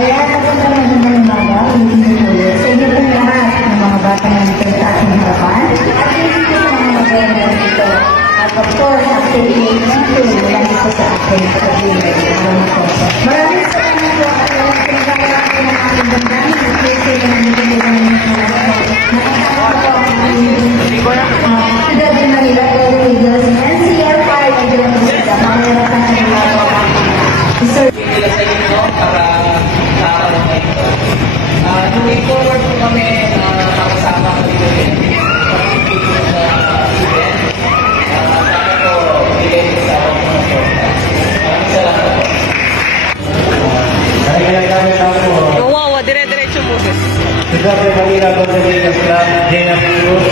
Ayan, magandang umaga. Ulitin ulit sa inyo pong lahat ng mga bata nandito sa ating harapan. At hindi ko mga mag-aaral dito. At of course, activity natin mula dito sa ating pag-ibig. Maraming salamat po at pinagkakaroon ko ng ating damdamin at kasi na nandito nila ng mga nakasama ko ang aming Ciudad de Manila Air Eagles NCR Fire Regular Musica. Mamaya sa kanila po Sir. Sila sa inyo para sa araw na ito. Looking forward po kami na makasama ko dito rin sa future na event. Sana po bigay niyo sa akin mga shortcuts. Maraming salamat po. Ay, ginagamit ako. Wow, dire-diretso mo. Ciudad de Manila Condominiums Club, Jena Cruz,